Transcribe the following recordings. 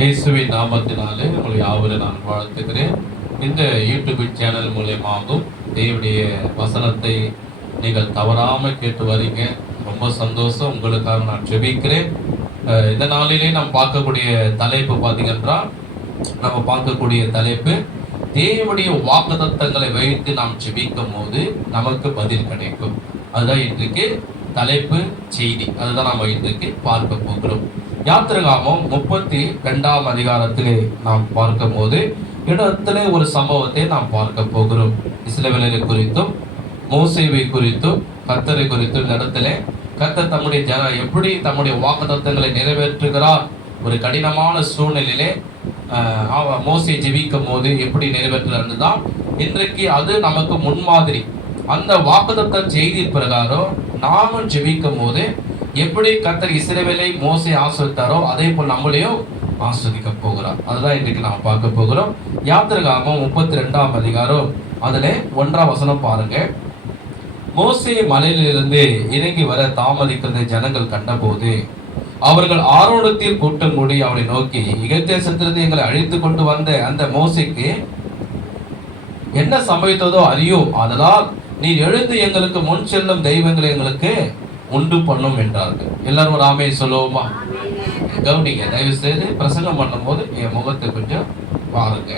இயேசுவின் நாமத்தினாலே உங்களை யாவரும் நான் வாழ்த்துகிறேன். இந்த யூடியூப் சேனல் மூலியமாகவும் தேவனுடைய வசனத்தை நீங்கள் தவறாமல் கேட்டு வரீங்க. ரொம்ப சந்தோஷம். உங்களுக்காக நான் ஜெபிக்கிறேன். இந்த நாளிலே நாம் பார்க்கக்கூடிய தலைப்பு பார்த்தீங்கன்னா, நம்ம பார்க்கக்கூடிய தலைப்பு தேவனுடைய வாக்குத்தத்தங்களை வைத்து நாம் ஜெபிக்கும் போது நமக்கு பதில் கிடைக்கும். அதுதான் இன்றைக்கு தலைப்பு செய்தி. அதுதான் நாம் இன்றைக்கு பார்க்க போகிறோம். யாத்திராகமம் 32ஆம் அதிகாரத்திலே நாம் பார்க்கும் போது இடத்திலே ஒரு சம்பவத்தை நாம் பார்க்க போகிறோம். இஸ்ரவேலரை குறித்தும் மோசேவை குறித்தும் கர்த்தரை குறித்தும் இந்த இடத்துல கர்த்தர் தம்முடைய எப்படி தம்முடைய வாக்குத்தத்தங்களை நிறைவேற்றுகிறார். ஒரு கடினமான சூழ்நிலையிலே மோசே ஜெபிக்கும் போது எப்படி நிறைவேற்றுறது தான் இன்றைக்கு அது நமக்கு முன்மாதிரி. அந்த வாக்குத்தத்த செய்தி பிரகாரம் நாமும் ஜெபிக்கும் போது எப்படி கர்த்தர் இஸ்ரவேலை மோசே ஆசீர்வதித்தாரோ அதே போல் நம்மளையும் ஆசீர்வதிக்க போகிறார். அதுதான் இன்றைக்கு நாம் பார்க்க போகிறோம். யாத்திராகமம் 32ஆம் அதிகாரம் அதில் 1ஆம் வசனம் பாருங்க. மோசே மலையிலிருந்து இறங்கி வர தாமதிக்கிறதை ஜனங்கள் கண்டபோது அவர்கள் ஆரோனத்தில் கூட்டம் கூடி அவனை நோக்கி, எகிப்தேசத்திலிருந்து எங்களை அழைத்து கொண்டு வந்த அந்த மோசேக்கு என்ன சம்பவித்ததோ அறியோம், அதனால் நீ எழுந்து எங்களுக்கு முன் செல்லும் தெய்வங்களை எங்களுக்கு உண்டு பண்ணும் என்றார்கள். எல்லாரும் ஒரு ஆமே சொல்லுவோமா? கவனிங்க, தயவு செய்து பிரசங்கம் பண்ணும் போது என் முகத்தை கொஞ்சம் பாருங்க.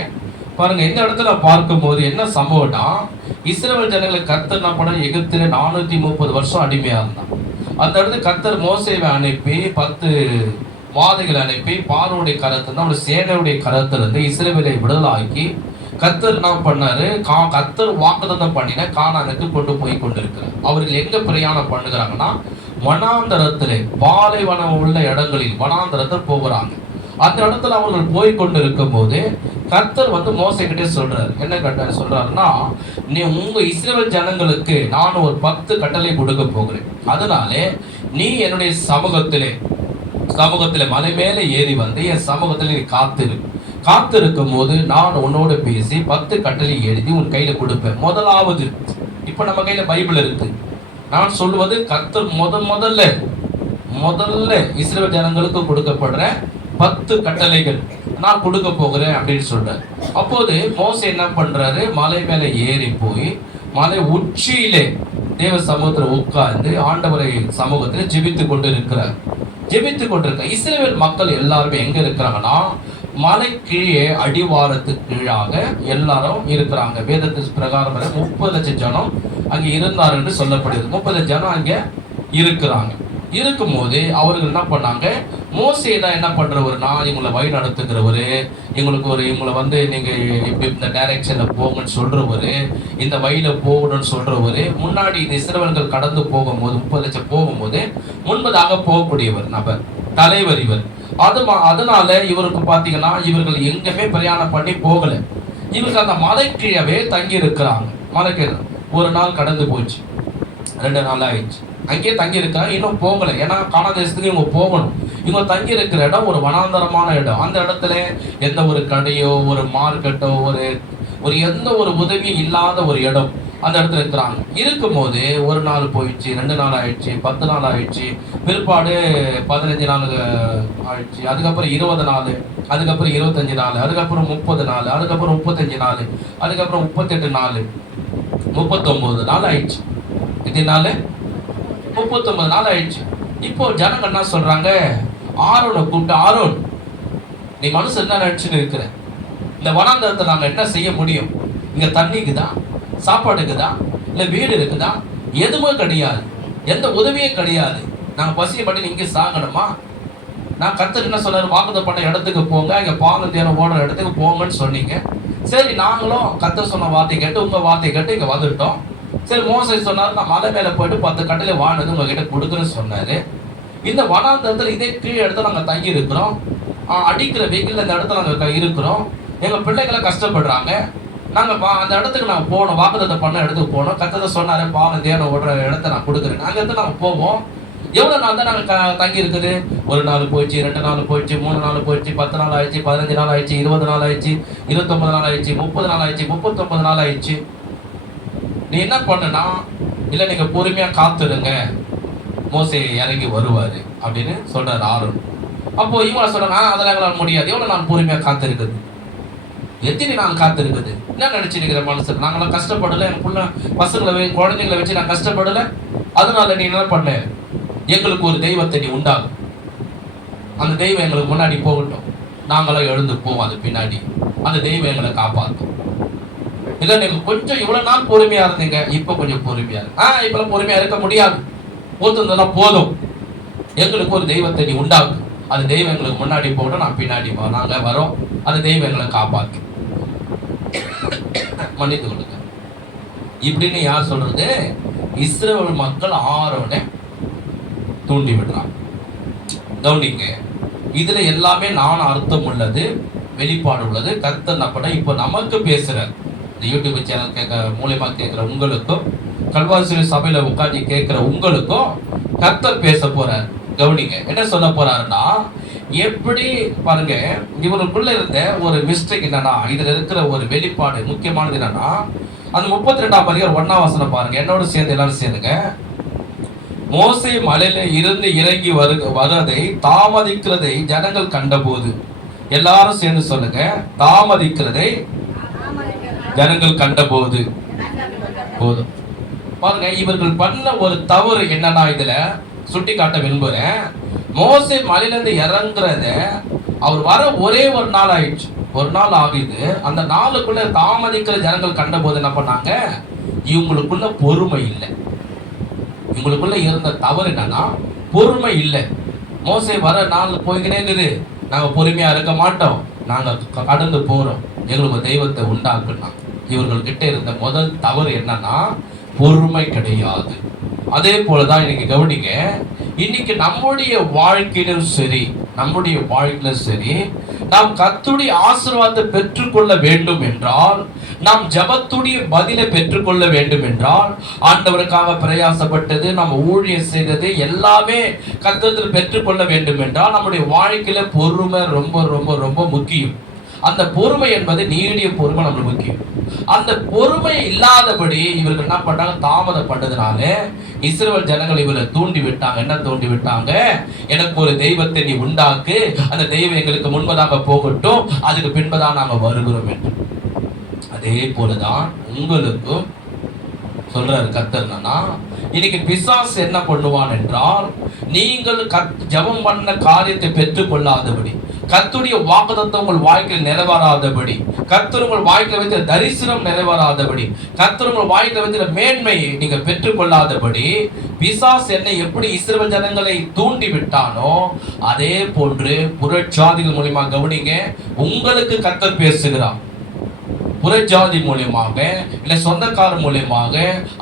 இந்த இடத்துல பார்க்கும் போது என்ன சம்பவம்னா, இஸ்ரவேல் ஜனங்களை கர்த்தர் என்ன பண்ண, எகிப்திலே 430 வருஷம் அடிமையா இருந்தான். அந்த இடத்துல கர்த்தர் மோசேவை அனுப்பி 10 வாதைகளை அனுப்பி பார்வோடைய கரத்துல ஒரு சேனையுடைய கரத்திலிருந்து இஸ்ரவேலை விடுதலாக்கி கர்த்தர் என்ன பண்ணாரு, கர்த்தர் வாக்குத்தத்தம் பண்ணின கானானுக்கு கொண்டு போய் கொண்டிருக்கிறார். அவர்கள் எங்க பிரயாணம் பண்ணுகிறாங்கன்னா, வனாந்தரத்திலே பாலைவனம் உள்ள இடங்களில் வனாந்தரத்தில் போகிறாங்க. அந்த இடத்துல அவர்கள் போய் கொண்டு இருக்கும் போது கர்த்தர் மோசே கிட்டே சொல்றாரு. என்ன கட்டளை சொல்றாருன்னா, நீ உங்க இஸ்ரவேல் ஜனங்களுக்கு நான் ஒரு 10 கட்டளை கொடுக்க போகிறேன். அதனாலே நீ என்னுடைய சமூகத்திலே மலை மேலே ஏறி வந்து என் சமூகத்தில் நீ காத்திருக்கும் போது நான் உன்னோடு பேசி 10 கட்டளை எழுதி உன் கையில கொடுப்பேன். முதலாவது, இப்ப நம்ம கையில பைபிள் இருக்கு. நான் சொல்லுவது கர்த்தர் முதல்ல இஸ்ரவேல் ஜனங்களுக்கு கொடுக்கப்படுற 10 கட்டளைகள் நான் கொடுக்க போகிறேன் அப்படின்னு சொல்றாரு. அப்போது மோசே என்ன பண்றாரு, மலை மேல ஏறி போய் மலை உச்சியிலே தேவ சமூகத்தில் உட்கார்ந்து ஆண்டவரை சமூகத்தில் ஜெபித்து கொண்டிருக்க இஸ்ரவேல் மக்கள் எல்லாருமே எங்க இருக்கிறாங்கன்னா, மலை கீழே அடிவாரத்துக்கு கீழாக எல்லாரும் இருக்கிறாங்க. வேதத்தின் பிரகாரம் 30 லட்சம் ஜனம் அங்கே இருந்தார் என்று சொல்லப்படுகிறது. 30 ஜனம் அங்கே இருக்கிறாங்க. இருக்கும்போது அவர்கள் என்ன பண்ணாங்க, மோசே தான் என்ன பண்றவர், நான் இவங்களை வழி நடத்துகிறவரு, இவங்களை நீங்க இப்படி இந்த டைரக்ஷன்ல போங்கன்னு சொல்றவரு, இந்த வழியில போகணும்னு சொல்றவரு, முன்னாடி இந்த இஸ்ரவேலர்கள் கடந்து போகும்போது 30 லட்சம் போகும்போது முன்பதாக போகக்கூடியவர் நபர், தலைவர் இவர். அதனால இவருக்கு பாத்தீங்கன்னா இவர்கள் எங்கேயுமே பிரயாணம் பண்ணி போகல. இவருக்கு அந்த மலை கீழவே தங்கி இருக்கிறாங்க. மலைக்கு ஒரு நாள் கடந்து போச்சு, 2 நாள் ஆயிடுச்சு. அங்கேயே தங்கி இருக்கிறாங்க, இன்னும் போகல. ஏன்னா கானான் தேசத்துக்கு இவங்க போகணும். இவங்க தங்கி இருக்கிற இடம் ஒரு வனாந்தரமான இடம். அந்த இடத்துல எந்த ஒரு கடையோ ஒரு மார்க்கெட்டோ ஒரு எந்த ஒரு உதவியும் இல்லாத ஒரு இடம் அந்த இடத்துல இருக்கிறாங்க. இருக்கும்போது ஒரு நாள் போயிடுச்சு, 2 நாள் ஆயிடுச்சு, 10 நாள் ஆயிடுச்சு, பிற்பாடு 15 நாள் ஆயிடுச்சு, அதுக்கப்புறம் 20 நாள், அதுக்கப்புறம் 25 நாள், அதுக்கப்புறம் 30 நாள், அதுக்கப்புறம் 35 நாள், அதுக்கப்புறம் 38 நாள், 39 நாள் ஆயிடுச்சு. எத்தனை நாள்? 39 நாள் ஆயிடுச்சு. இப்போ ஜனங்கள் என்ன சொல்றாங்க, ஆரோனை கூப்பிட்டு, ஆரோன், நீ மனுஷன் என்ன நினைச்சுன்னு இருக்கிற? இந்த வனாந்தரத்தை நாங்க என்ன செய்ய முடியும்? இங்க தண்ணிக்குதா, சாப்பாடுக்குதா, இல்ல வீடு இருக்குதா? எதுவுமே கிடையாது, எந்த உதவியும் கிடையாது. நாங்க பசியை பட்டு இங்கே சாகணுமா? நான் கர்த்தர் என்ன சொன்னாரு, வாக்குத்தத்தம் பண்ண இடத்துக்கு போங்க, இங்க பாலும் தேனும் ஓடுற இடத்துக்கு போங்கன்னு சொன்னீங்க. சரி, நாங்களும் கர்த்தர் சொன்ன வார்த்தை கேட்டு உங்க வார்த்தை கேட்டு இங்க வந்துட்டோம். சரி, மோசே சொன்னாரு, நான் மலை மேல போயிட்டு 10 கட்டளை வாங்கினது உங்ககிட்ட கொடுக்குறேன்னு சொன்னாரு. இந்த வனாந்தரத்துல இதே கீழே இடத்துல நாங்க தங்கி இருக்கிறோம், அடிக்கிற வெயில்ல இந்த இடத்துல நாங்க இருக்கிறோம், எங்க பிள்ளைகளை கஷ்டப்படுறாங்க. நாங்க அந்த இடத்துக்கு நாங்க போனோம், வாக்குத்தத்தம் பண்ண இடத்துக்கு போனோம். கர்த்தர் சொன்னாரு, பாவம் தேவனை ஓடுற இடத்த நான் கொடுக்குறேன். அங்க இருந்து நாங்க போவோம். எவ்வளவு நாள் தான் நாங்க தங்கி இருக்குது? 1 நாள் போயிடுச்சு, 2 நாள் போயிடுச்சு, 3 நாள் போயிடுச்சு, 10 நாள் ஆயிடுச்சு, 15 நாள் ஆயிடுச்சு, 20 நாள் ஆயிடுச்சு, 29 நாள் ஆயிடுச்சு, 30 நாள் ஆயிடுச்சு, 39 நாள் ஆயிடுச்சு. நீ என்ன பண்ணுனா, இல்ல நீங்க பொறுமையா காத்துருங்க, மோசே இறங்கி வருவாரு அப்படின்னு சொல்றாரு ஆரோன். அப்போ இவங்க சொல்றாங்க, அதெல்லாம் எங்களால் முடியாது. எவ்வளவு நாள் பொறுமையா காத்திருக்குது, எத்தனை நாள் காத்திருக்குது? என்ன நினைச்சிருக்கிற மனுஷன்? நாங்களாம் கஷ்டப்படல, என் புள்ள பசங்களை குழந்தைங்களை வச்சு நான் கஷ்டப்படல, அதனால நீ என்ன பண்ண, எங்களுக்கு ஒரு தெய்வத்தை நீ உண்டாகும், அந்த தெய்வம் எங்களுக்கு முன்னாடி போகட்டும், நாங்களும் எழுந்து போவோம் அது பின்னாடி, அந்த தெய்வம் எங்களை காப்பாற்றும். இதை நீங்க கொஞ்சம் இவ்வளவு நாள் பொறுமையா இருந்தீங்க, இப்ப கொஞ்சம் பொறுமையா இருக்கு. இப்பெல்லாம் பொறுமையா இருக்க முடியாது, ஒத்துந்தெல்லாம் போதும், எங்களுக்கு ஒரு தெய்வத்தை நீ உண்டாகும், அந்த தெய்வம் எங்களுக்கு முன்னாடி போகட்டும், நான் பின்னாடி நாங்க வரோம், அந்த தெய்வம் எங்களை காப்பாற்றும், மன்னித்து கொடுங்க இப்படின்னு யார் சொல்றது? இஸ்ரவேல் மக்கள் ஆரோனை தூண்டி விடுறாங்க. கவனிங்க, இதுல எல்லாமே நான் அர்த்தம் உள்ளது, வெளிப்பாடு உள்ளது. கர்த்தர் நப்பட இப்ப நமக்கு பேசுற இந்த யூடியூப் சேனல் மூலியமா கேட்கிற உங்களுக்கும், கல்வாரி சபையில உட்காந்து கேட்கிற உங்களுக்கும் கர்த்தர் பேச போறார். கவனிங்க, என்ன சொல்ல போறாருன்னா, எப்படி பாருங்க, இவருக்குள்ள இருந்த ஒரு மிஸ்டேக் என்னன்னா, இதுல இருக்கிற ஒரு வெளிப்பாடு முக்கியமானது என்னன்னா, அந்த 32ஆம் அதிகாரம் 1ஆம் வசனம் பாருங்க, என்னோட சேர்ந்து எல்லாரும் சேர்ந்துங்க. மோசே மலையில இருந்து இறங்கி வருவதை தாமதிக்கிறதை ஜனங்கள் கண்டபோது, எல்லாரும் சேர்ந்து சொல்லுங்க, தாமதிக்கிறதை ஜனங்கள் கண்டபோது. போதும் பாருங்க, இவர்கள் பண்ண ஒரு தவறு என்னன்னா, இதுல சுட்டி காட்ட விரும்புறேன். மோசே மலையிலிருந்து இறங்குறத அவர் வர ஒரே ஒரு நாள் ஆயிடுச்சு, ஒரு நாள் ஆகுது. அந்த நாளுக்குள்ள தாமதிக்கிற ஜனங்கள் கண்ட போது என்ன பண்ணாங்க, இவங்களுக்குள்ள பொறுமை இல்லை. இவங்களுக்குள்ள இருந்த தவறு என்னன்னா, பொறுமை இல்லை. மோசே வர நாள் போய்கிட்டே இருக்குது, நாங்க பொறுமையா இருக்க மாட்டோம், நாங்க கடந்து போறோம், எங்களுக்கு தெய்வத்தை உண்டாக்குனா. இவர்கள் கிட்ட இருந்த முதல் தவறு என்னன்னா, பொறுமை கிடையாது. அதே போலதான் இன்னைக்கு கவனிங்க, இன்னைக்கு நம்முடைய வாழ்க்கையிலும் சரி, நம்முடைய வாழ்க்கையில சரி, நாம் கர்த்தருடைய ஆசீர்வாதத்தை பெற்றுக்கொள்ள வேண்டும் என்றால், நாம் ஜெபத்துடைய பதிலை பெற்றுக்கொள்ள வேண்டும் என்றால், ஆண்டவருக்காக பிரயாசப்பட்டது, நம்ம ஊழியம் செய்தது எல்லாமே கர்த்தரிடத்தில் பெற்றுக்கொள்ள வேண்டும் என்றால், நம்முடைய வாழ்க்கையில பொறுமை ரொம்ப ரொம்ப ரொம்ப முக்கியம். அந்த பொறுமை என்பது நீடிய பொறுமை நம்மளுக்கு முக்கியம். அந்த பொறுமை இல்லாதபடி இவர்கள் என்ன பண்ணாங்க, தாமதம் பண்ணதுனால இஸ்ரவேல் ஜனங்கள் இவரை தூண்டி விட்டாங்க. என்ன தூண்டி விட்டாங்க? எனக்கு ஒரு தெய்வத்தை நீ உண்டாக்கு, அந்த தெய்வம் எங்களுக்கு முன்பதாக போகட்டும், அதுக்கு பின்பதான் நாங்க வருகிறோம் என்று. அதே போலதான் உங்களுக்கும் சொல்றாரு கர்த்தர்னா, இன்னைக்கு பிசாசு என்ன பண்ணுவான் என்றால், நீங்கள் ஜெபம் பண்ண காரியத்தை பெற்றுக் கொள்ளாதபடி, கர்த்தருடைய வாக்குத்தத்தம் உங்கள் வாழ்க்கையில் நிறைவேறாதபடி, கர்த்தர் உங்கள் வாழ்க்கையில் வைத்த தரிசனம் நிறைவேறாதபடி, கர்த்தர் உங்கள் வாழ்க்கையில் வைத்த மேன்மையை நீங்க பெற்றுக் கொள்ளாதபடி, பிசாசு என்ன எப்படி இஸ்ரவேல் ஜனங்களை தூண்டி விட்டானோ, அதே போன்று புறஜாதிகள் மூலியமா கவனிங்க, உங்களுக்கு கர்த்தர் பேசுகிறார். புறஜாதி மூலியமாக, இல்ல சொந்தக்கார மூலியமாக,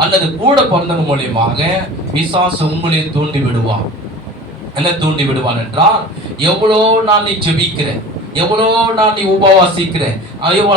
அல்லது கூட பிறந்தவங்க மூலியமாக பிசாசு உங்களை தூண்டி விடுவான். என்ன தூண்டி விடுவான் என்றால், எவ்வளோ நாள் நீ ஜெபிக்கிற, எவ்வளோ நாள் நீ உபவாசிக்கிற,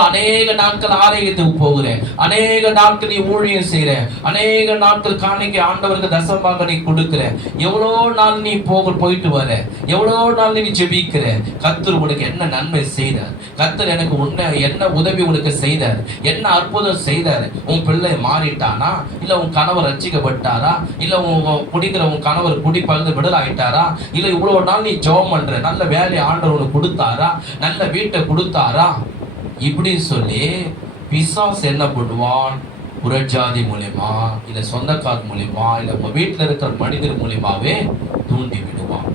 அநேக நாட்கள் ஆலயத்துக்கு போகிற, அநேக நாட்கள் நீ ஊழியம் செய்யற, அநேக நாட்கள் காணிக்கை ஆண்டவருக்கு தசமாக நீ கொடுக்கிற, எவ்வளோ நாள் நீ போயிட்டு வர, எவ்வளோ நாள் நீ ஜெபிக்கிற, கர்த்தர் உனக்கு என்ன நன்மை செய்தார், கர்த்தர் எனக்கு என்ன உதவி உனக்கு செய்தார், என்ன அற்புதம் செய்தார், உன் பிள்ளை மாறிட்டானா, இல்ல உன் கணவர் ரட்சிக்கப்பட்டாரா, இல்ல உன் கணவர் குடி பழுந்து விடலாயிட்டாரா, இல்ல இவ்வளவு நாள் நீ ஜெபம் பண்ற, நல்ல வேலையை ஆண்டவர் உனக்கு கொடுத்தாரா, நல்ல வீட்டை கொடுத்தாரா, இப்படி சொல்லி பிசாசு என்ன பண்ணுவான், புறஜாதி மூலியமா, இல்ல சொந்தக்கார் மூலியமா, இல்ல உங்க வீட்டுல இருக்கிற மனிதர் மூலியமாவே தூண்டி விடுவான்.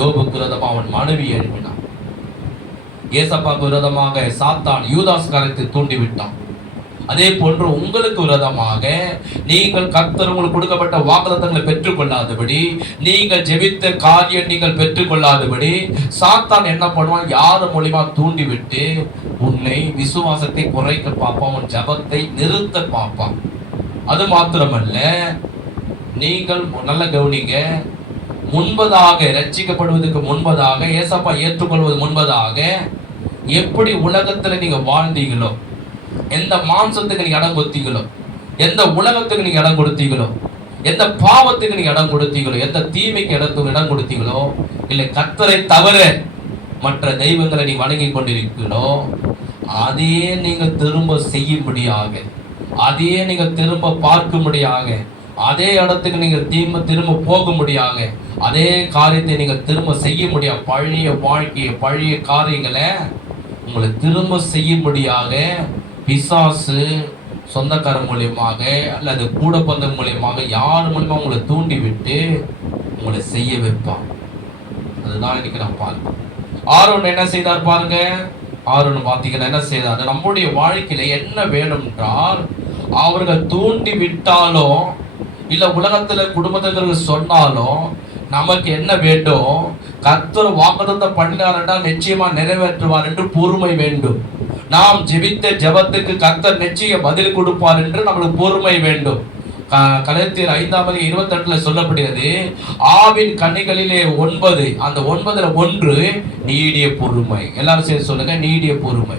யோபுக்கு விரோதமா அவன் மனைவி எழுப்பினான். ஏசப்பாக்கு விரோதமாக சாத்தான் யூதாஸ் காரியத்தை தூண்டி விட்டான். அதே போன்று உங்களுக்கு விரோதமாக நீங்கள் கர்த்தர் உங்களுக்கு கொடுக்கப்பட்ட வாக்குத்தத்தங்களை பெற்றுக்கொள்ளாதபடி, நீங்கள் ஜெபித்த காரியம் நீங்கள் பெற்றுக்கொள்ளாதபடி சாத்தான் என்ன பண்ணுவான், யார் மூலியமா தூண்டி விட்டு உன்னை விசுவாசத்தை குறைக்க பார்ப்பான், உன் ஜபத்தை நிறுத்த பார்ப்பான். அது மாத்திரமல்ல, நீங்கள் நல்ல கவனிங்க, முன்பதாக ரட்சிக்கப்படுவதற்கு முன்பதாக, ஏசப்பா ஏற்றுக்கொள்வது முன்பதாக எப்படி உலகத்துல நீங்க வாழ்ந்தீங்களோ, எந்த மாம்சத்துக்கு நீங்க இடம் கொடுத்தீங்களோ, எந்த உலகத்துக்கு நீங்க இடம் கொடுத்தீங்களோ, எந்த பாவத்துக்கு நீங்க இடம் கொடுத்தீங்களோ, எந்த தீமைக்கு இடம் கொடுத்தீங்களோ, இல்லை கர்த்தரை தவிர மற்ற தெய்வங்களை நீ வணங்கி கொண்டிருக்கீங்களோ, அதையே நீங்க திரும்ப செய்யும்படியாக, அதையே நீங்க திரும்ப பார்க்கும்படியாக அதே இடத்துக்கு நீங்க திரும்ப போக முடியாது. அதே காரியத்தை நீங்க திரும்ப செய்ய முடியாது. பழைய வாழ்க்கையை, பழைய காரியங்களை உங்களை திரும்ப செய்ய முடியாத பிசாசு சொந்தக்கார மூலியமாக அல்லது கூட பந்த மூலியமாக யார் மூலியமா உங்களை தூண்டி விட்டு உங்களை செய்ய வைப்பான். அதுதான் இன்னைக்கு நான் பார்ப்பேன். ஆரோன் என்ன செய்தார் பாருங்க. ஆரோன் பார்த்தீங்கன்னா என்ன செய்தார்? நம்முடைய வாழ்க்கையில என்ன வேணும் என்றால், அவர்கள் தூண்டி விட்டாலும் இல்ல உலகத்துல குடும்பத்திற்கு சொன்னாலும் நமக்கு என்ன வேண்டும்? கர்த்தர் வாக்குத்தத்தம் பண்ணினார் என்றால் நிச்சயமா நிறைவேற்றுவார் என்று பொறுமை வேண்டும். நாம் ஜெபித்த ஜெபத்துக்கு கர்த்தர் நிச்சயம் பதில் கொடுப்பார் என்று நம்மளுக்கு பொறுமை வேண்டும். கலேத்தியர் 5:28 சொல்லப்படுகிறது, ஆவின் கனிகளிலே 9, அந்த 9ல 1 நீடிய பொறுமை. எல்லாரும் சேர்ந்து சொல்லுங்க, நீடிய பொறுமை.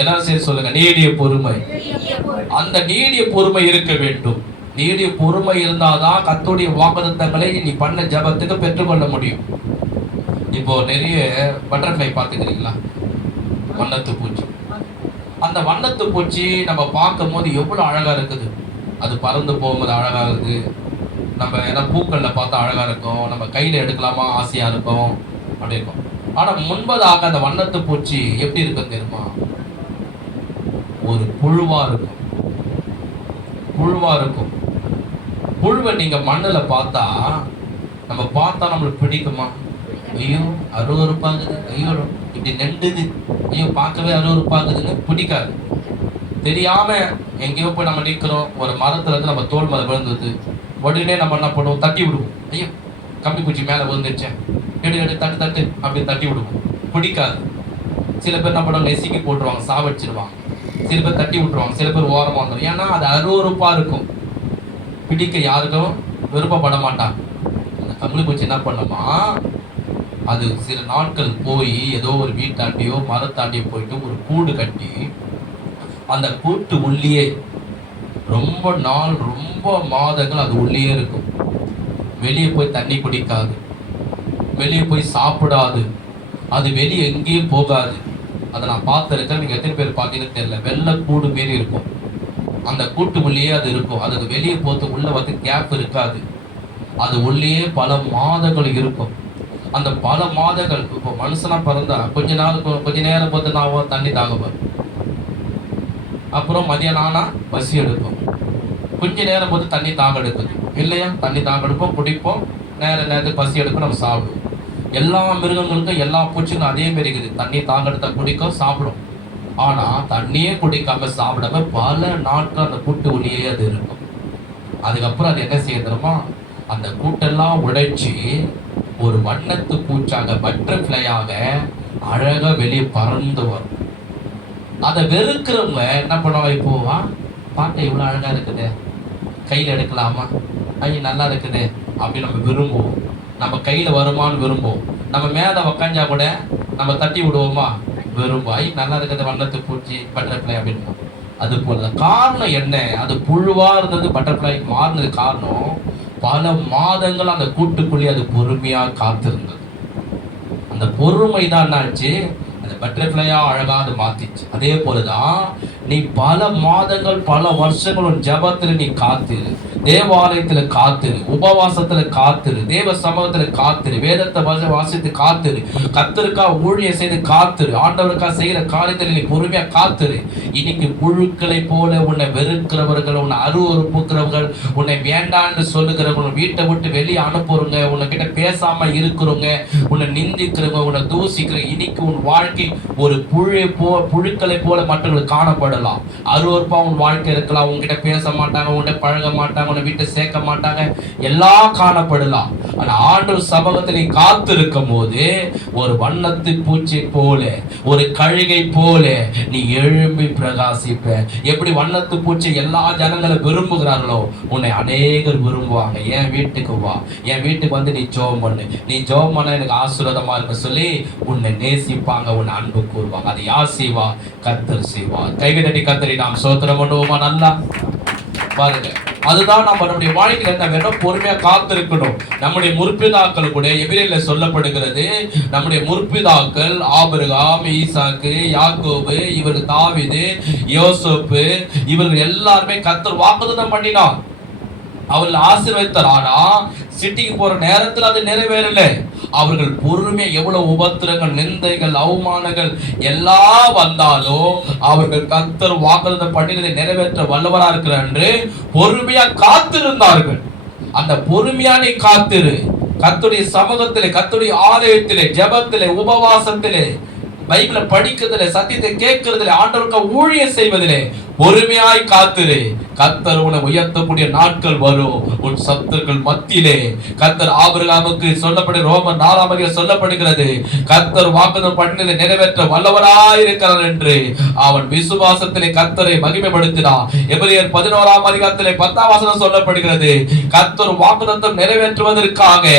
எல்லாரும் சேர்ந்து சொல்லுங்க, நீடிய பொறுமை. அந்த நீடிய பொறுமை இருக்க வேண்டும். நீடிய பொறுமை இருந்தாதான் கர்த்தருடைய வாக்குத்தத்தங்களை நீ பண்ண ஜெபத்துக்கு பெற்றுக்கொள்ள முடியும். இப்போ நிறைய பட்டர்ஃப்ளை பார்த்துக்கிறீங்களா? வண்ணத்து பூச்சி. அந்த வண்ணத்து பூச்சி நம்ம பார்க்கும் போது எவ்வளவு அழகா இருக்குது. அது பறந்து போகும்போது அழகா இருக்குது. நம்ம ஏன்னா பூக்கள்ல பார்த்தா அழகா இருக்கும், நம்ம கையில எடுக்கலாமா ஆசையா இருக்கும், அப்படி இருக்கும். ஆனா முன்பதாக அந்த வண்ணத்து பூச்சி எப்படி இருக்கும் தெரியுமா? ஒரு புழுவா இருக்கும். புழுவா இருக்கும். புழுவை நீங்க மண்ணுல பார்த்தா நம்மளுக்கு பிடிக்குமா? ஐயோ அருவருப்பாகுது, ஐயோ இப்படி நெண்டுது, ஐயோ பார்க்கவே அருவருப்பாகுதுன்னு பிடிக்காது. தெரியாம எங்கேயோ போய் நம்ம நிற்கிறோம், ஒரு மரத்துல இருந்து நம்ம தோல் மேல விழுந்தது, உடனே நம்ம என்ன பண்ணுவோம்? தட்டி விடுவோம். ஐயோ கம்பி பூச்சி மேல விழுந்துச்சேன், எடு தட்டு தட்டு அப்படி தட்டி விடுவோம். பிடிக்காது. சில பேர் என்ன பண்ணுவாங்க? நெசிக்கி போட்டுருவாங்க, சாவடிச்சிருவாங்க. சில பேர் தட்டி விட்டுருவாங்க, சில பேர் ஓரமா வந்துடும். ஏன்னா அது அருவருப்பா இருக்கும், பிடிக்க யாருக்கும் விருப்பப்பட மாட்டாங்க. அந்த கம்பளி பூச்சி என்ன பண்ணுமா? அது சில நாட்கள் போய் ஏதோ ஒரு வீட்டாண்டியோ மரத்தாண்டியோ போயிட்டு ஒரு கூடு கட்டி அந்த கூட்டு உள்ளே ரொம்ப நாள், ரொம்ப மாதங்கள் அது உள்ளே இருக்கும். வெளியே போய் தண்ணி குடிக்காது, வெளியே போய் சாப்பிடாது, அது வெளியே எங்கேயும் போகாது. அதை நான் பார்த்துருக்கேன். நீங்க எத்தனை பேர் பார்த்தீங்கன்னு தெரியல. வெள்ளை கூடு மாரி இருக்கும். அந்த கூட்டு உள்ளே அது இருக்கும். அதுக்கு வெளியே போகிறது உள்ள வந்து கேப் இருக்காது. அது உள்ளே பல மாதங்கள் இருக்கும். அந்த பல மாதங்கள், இப்போ மனுஷனா பிறந்தா கொஞ்ச நேரம் போது நான் தண்ணி தாகப்பேன், அப்புறம் மதியம் ஆனா பசி எடுக்கும், கொஞ்ச நேரம் போது தண்ணி தாக எடுக்குது இல்லையா? தண்ணி தாக எடுப்போம், குடிப்போம், நேரத்துக்கு பசி எடுப்போம், நம்ம சாப்பிடுவோம். எல்லா மிருகங்களுக்கும் எல்லா பூச்சிக்கும் அதே மாரி இருக்குது. தண்ணி தாக எடுத்தா குடிக்கும், சாப்பிடும். ஆனா தண்ணியே குடிக்காம சாப்பிடாம பல நாட்கள் அந்த கூட்டு ஒளியே அது இருக்கும். அதுக்கப்புறம் அது என்ன செய்ய தெரியுமா? அந்த கூட்டெல்லாம் உடைச்சி ஒரு வண்ணத்து பூச்சாக, பட்டர்ஃப்ளையாக அழகா வெளியே பறந்து வரும். அதை வெறுக்கிறவங்க என்ன பண்ணுவாங்க? இப்போ பார்க்க இவ்வளவு அழகா இருக்குது, கையில எடுக்கலாமா, ஐய நல்லா இருக்குது அப்படின்னு நம்ம விரும்புவோம். நம்ம கையில வருமானு விரும்புவோம். நம்ம மேல உக்காஞ்சா கூட நம்ம தட்டி விடுவோமா? விரும்பாய் நல்லா இருக்கிறது வண்ணத்து பூச்சி, பட்டர்ஃப்ளை அப்படின்னு. அது போல காரணம் என்ன? அது புழுவா இருந்தது பட்டர்ஃப்ளை மாறினது காரணம், பல மாதங்கள் அந்த கூட்டுக்குள்ளே அது பொறுமையா காத்திருந்தது. அந்த பொறுமை தான் என்னாச்சு? அந்த பட்டர்ஃப்ளையா அழகா அது மாத்திச்சு. அதே போலதான் நீ பல மாதங்கள், பல வருஷங்கள் ஜபத்துல நீ காத்திரு, தேவாலயத்துல காத்திரு, உபவாசத்துல காத்திரு, தேவ சமூகத்துல காத்திரு, வேதத்தை வாசித்து காத்திரு, கர்த்தருக்கா ஊழியம் செய்து காத்திரு, ஆண்டவருக்கா செய்யற காரியத்தில் நீ பொறுமையா காத்திரு. இன்னைக்கு புழுக்களை போல உன்னை வெறுக்கிறவர்கள், உன்னை அருவருப்புக்கிறவர்கள், உன்னை வேண்டான்னு சொல்லுகிறவங்க, வீட்டை விட்டு வெளியே அனுப்புறவங்க, உன்னை கிட்ட பேசாம இருக்கிறவங்க, உன்னை நிந்திக்கிறவங்க, உன்னை தூசிக்கிற, இன்னைக்கு உன் வாழ்க்கை ஒரு புழுக்களை போல மற்றவர்களுக்கு காணப்படலாம். அருவருப்பா உன் வாழ்க்கை இருக்கலாம். உன்கிட்ட பேச மாட்டாங்க, உன்கிட்ட பழக மாட்டாங்க, உன்னை வீட்டை சேர்க்க மாட்டாங்க, எல்லாம் காணப்படலாம். ஆனா ஆண்டவர் சமூகத்தில் நீ காத்து இருக்கும் போது ஒரு வண்ணத்து பூச்சி போல, ஒரு கழுகை போல நீ எழும்பி பிரகாசிப்ப. எப்படி வண்ணத்து பூச்சி எல்லா ஜனங்களும் விரும்புகிறார்களோ உன்னை அநேகர் விரும்புவாங்க. என் வீட்டுக்கு வா, என் வீட்டுக்கு வந்து நீ ஜெபம் பண்ணு, நீ ஜெபம் பண்ண எனக்கு ஆசீர்வாதமா இருக்க சொல்லி உன்னை நேசிப்பாங்க, உன்னை அன்பு கூறுவாங்க. அது யார் செய்வா? கர்த்தர் செய்வா. கைவிடடி கர்த்தரை நாம் ஸ்தோத்திரம் பண்ணுவோமா? நல்லா பாருங்க. அதுதான் நம்மளுடைய வாழ்க்கையில என்ன வேணும்? பொறுமையா காத்திருக்கணும். நம்முடைய முற்பிதாக்கள் கூட எபிரேயர்ல சொல்லப்படுகிறது, நம்முடைய முற்பிதாக்கள் ஆபிரகாம், ஈசாக்கு, யாக்கோபு, இவர் தாவீது, யோசேப்பு, இவர்கள் எல்லாருமே கர்த்தர் வாக்குத்தத்தம் பண்ணினார். அவர்கள் ஆசீர்வதித்தார். ஆனா சிட்டிக்கு போற நேரத்தில் அது நிறைவேறல. அவர்கள் பொறுமையா, எவ்வளவு உபத்திரங்கள், நிந்தைகள், அவமானங்கள் எல்லாம் வந்தாலும் அவர்கள் கர்த்தர் வாக்குத்தத்தம் பண்ணினதை நிறைவேற்ற வல்லவரா இருக்கிறார் என்று பொறுமையா காத்திருந்தார்கள். அந்த பொறுமையா நீ காத்திரு. கர்த்தருடைய சமூகத்திலே, கர்த்தருடைய ஆலயத்திலே, ஜெபத்திலே, உபவாசத்திலே, பைபிளை படிக்கிறதுல, சத்தியத்தை கேட்கிறதுல, ஆண்டவருக்கு ஊழியம் செய்வதிலே பொறுமையாய் காத்திரு. கர்த்தர் உன்னை உயர்த்தக்கூடிய நாட்கள் வரும். உன் சத்துருக்கள் மத்தியிலே கர்த்தர் ஆபிரகாமுக்கு சொல்லப்படும் ரோமர் 4 சொல்லப்படுகிறது, கர்த்தர் வாக்குத்தத்தம் பண்ணினதை நிறைவேற்ற வல்லவராய் இருக்கிறார் என்று. அவன் விசுவாசத்திலே கர்த்தரை மகிமைப்படுத்தினான். எபிரேயர் 11 10 சொல்லப்படுகிறது, கர்த்தர் வாக்குத்தத்தம் நிறைவேற்றுவதற்காக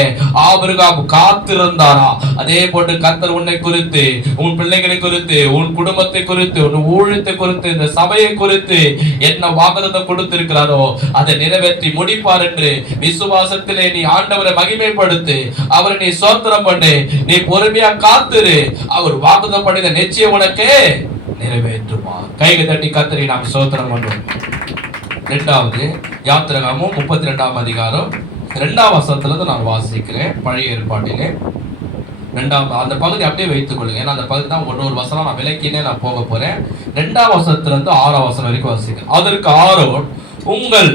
ஆபிரகாம் காத்திருந்தாரா. அதே போன்று கர்த்தர் உன்னை குறித்து, உன் பிள்ளைகளை குறித்து, உன் குடும்பத்தை குறித்து, உன் ஊழியத்தை குறித்து, இந்த சபையை குறித்து என்ன வாக்குத்தத்தம் கொடுத்திருக்கிறாரோ அதை நிறைவேற்றி முடிப்பார் என்று விசுவாசத்திலே நீ ஆண்டவரை மகிமைப்படுத்து. அவரை நீ ஸ்தோத்திரம் பண்ணு. நீ பொறுமையா காத்திரு. அவர் வாக்குத்தத்தம் பண்ணின நிச்சயம் உனக்கு நிறைவேற்றுவார். கைகளை தட்டி கர்த்தரை நாம் ஸ்தோத்திரம் பண்ணுவோம். இரண்டாவது யாத்திராகமம் 32 அதிகாரம் 2 வசனத்திலிருந்து நான் வாசிக்கிறேன். பழைய ஏற்பாட்டிலே 2 அந்த பகுதி அப்படியே வைத்துக் கொள்ளுங்க. ஏன்னா அந்த பகுதி தான் ஒரு வசனம் நான் விலக்கினே நான் போக போறேன். 2 வசனத்திலிருந்து 6 வசனம் வரைக்கும் வாசிக்கிறேன். அதற்கு ஆரோன், உங்கள்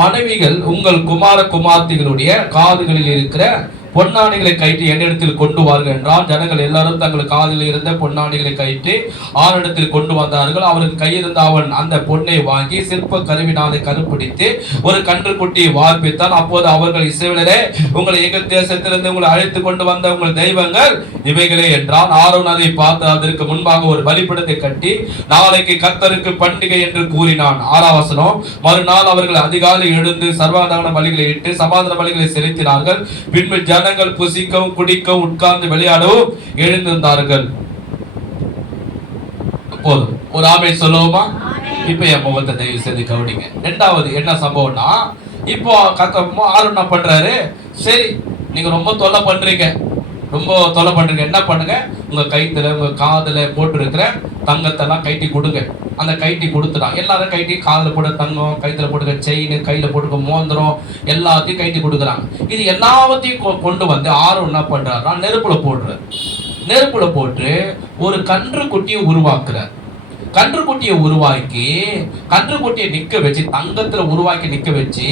மனைவிகள் உங்கள் குமார குமார்த்திகளுடைய காதுகளில் இருக்கிற பொன்னாணிகளை கயிற்று என்னிடத்தில் கொண்டு வார்கள் என்றால், ஜனங்கள் எல்லாரும் தங்கள் காதில் இருந்த பொன்னாணிகளை கயிற்று ஆணிடத்தில் கொண்டு வந்தார்கள். அவருக்கு கையிருந்த அவன் அந்த பொன்னை வாங்கி சிற்ப கருவினாலே கருப்பிடித்து ஒரு கன்றுக்குட்டியை வார்ப்பித்தான். அப்போது அவர்கள், இஸ்ரவேலரே, உங்களை எகிப்து தேசத்திலிருந்து உங்களை அழைத்து கொண்டு வந்த உங்கள் தெய்வங்கள் இவைகளே என்றான். ஆரோன் அதை பார்த்து அதற்கு முன்பாக ஒரு பலிபீடத்தை கட்டி நாளைக்கு கர்த்தருக்கு பண்டிகை என்று கூறினான். 6 வசனம். மறுநாள் அவர்கள் அதிகாலை எழுந்து சர்வாதாரண பலிகளை இட்டு சமாதான பலிகளை செலுத்தினார்கள். பின்பு ஜனங்கள் புசிக்கவும் குடிக்கவும் உட்கார்ந்து விளையாடவும் எழுந்திருந்தார்கள். போதும், ஒரு ஆமென் சொல்லுவோமா? இப்ப என் முகத்தை தயவு செய்து கவனிங்க. 2வது என்ன சம்பவம்னா, இப்போ ஆரோன் என்ன பண்றாரு, சரி நீங்க ரொம்ப தொல்லை பண்றீங்க, என்ன பண்ணுங்க, உங்க கைத்துல உங்க காதுல போட்டு இருக்கிற தங்கத்தை எல்லாம் கைட்டி கொடுங்க. அந்த கைட்டி கொடுத்துட்டான். எல்லாரும் கைட்டி, காதுல போட தங்கம், கைத்துல போட்டுக்க செயின், கையில போட்டுக்க மோந்திரம், எல்லாத்தையும் கைட்டி கொடுக்குறாங்க. இது எல்லாத்தையும் கொண்டு வந்து ஆரோன் என்ன பண்றாருன்னா நெருப்புல போட்டு ஒரு கன்று குட்டியை உருவாக்குறார். கன்றுக்குட்டியை உருவாக்கி கன்றுக்குட்டியை நிக்க வச்சு, தங்கத்துல உருவாக்கி நிக்க வச்சு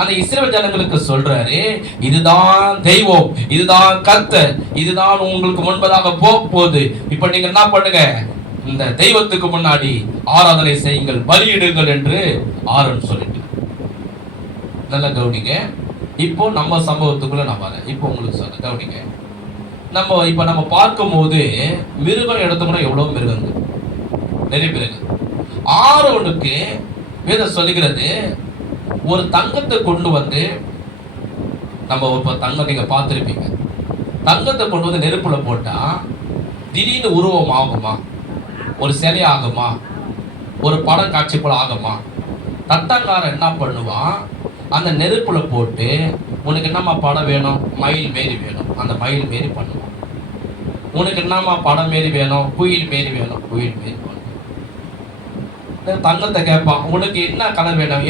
அந்த இஸ்ரவேல் ஜனங்களுக்கு சொல்றாரு, இதுதான் தெய்வம், இதுதான் கர்த்தர், இதுதான் உங்களுக்கு முன்பதாக போகுது. இப்ப நீங்க என்ன பண்ணுங்க, இந்த தெய்வத்துக்கு முன்னாடி ஆராதனை செய்யுங்கள், பலியிடுங்கள் என்று ஆரோன் சொல்லிட்டு. நல்ல கவனிங்க. இப்போ நம்ம சம்பவத்துக்குள்ள நான் வரேன். இப்போ உங்களுக்கு சொல்ல கவனிங்க. நம்ம பார்க்கும் போது மிருகம் எடுத்தோம்னா எவ்வளவு மிருகங்கள், நிறைய பிறகு ஆரோனுக்கு வேதம் சொல்லுகிறது, ஒரு தங்கத்தை கொண்டு வந்து, நம்ம இப்ப தங்கம் நீங்க பார்த்திருப்பீங்க, தங்கத்தை கொண்டு வந்து நெருப்புல போட்டா திடீர்னு உருவம் ஆகுமா, ஒரு சிலை ஆகுமா, ஒரு படம் காட்சி போல ஆகுமா? தட்டங்காரன் என்ன பண்ணுவான், அந்த நெருப்புல போட்டு, உனக்கு என்னம்மா படம் வேணும், மயில் மாரி வேணும், அந்த மயில் மாரி பண்ணுவான். உனக்கு என்னம்மா படம் மாரி வேணும், குயில் மாரி வேணும், குயில் மாரி பண்ணுவான். தங்கத்தை கேட்பான், உனக்கு என்ன கலர் வேணும்,